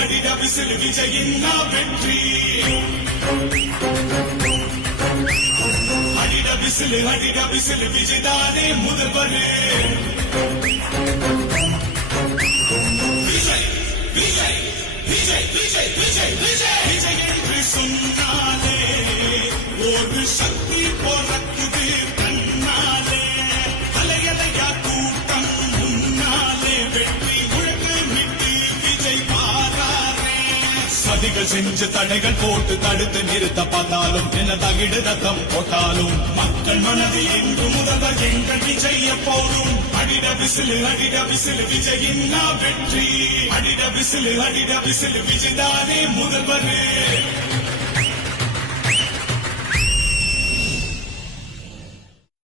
அடிடா விசில் விஜயின் வெற்றி அடிடா விசில் விஜய்தானே முதல்வர் விஜய் விஜய் விஜய் விஜய் விஜய் விஜய் விஜய் என்று சொன்னாலே ஒரு சக்தி பிறக்குது தன்னாலே அலையலையா கூட்டம் முன்னாலே வெற்றி முழக்கு விட்டு விஜய் பாராரே சதிகள் செஞ்சு தடைகள் போட்டு தடுத்து நிறுத்த பார்த்தாலும் என்ன தகிடு ரத்தம் போட்டாலும் மக்கள் மனது என்று முதல்வர் எங்கள் விஜய் எப்போதும் அடிட விசில் விஜயின் வெற்றி அடிட விசில் விஜய்தானே முதல்வர்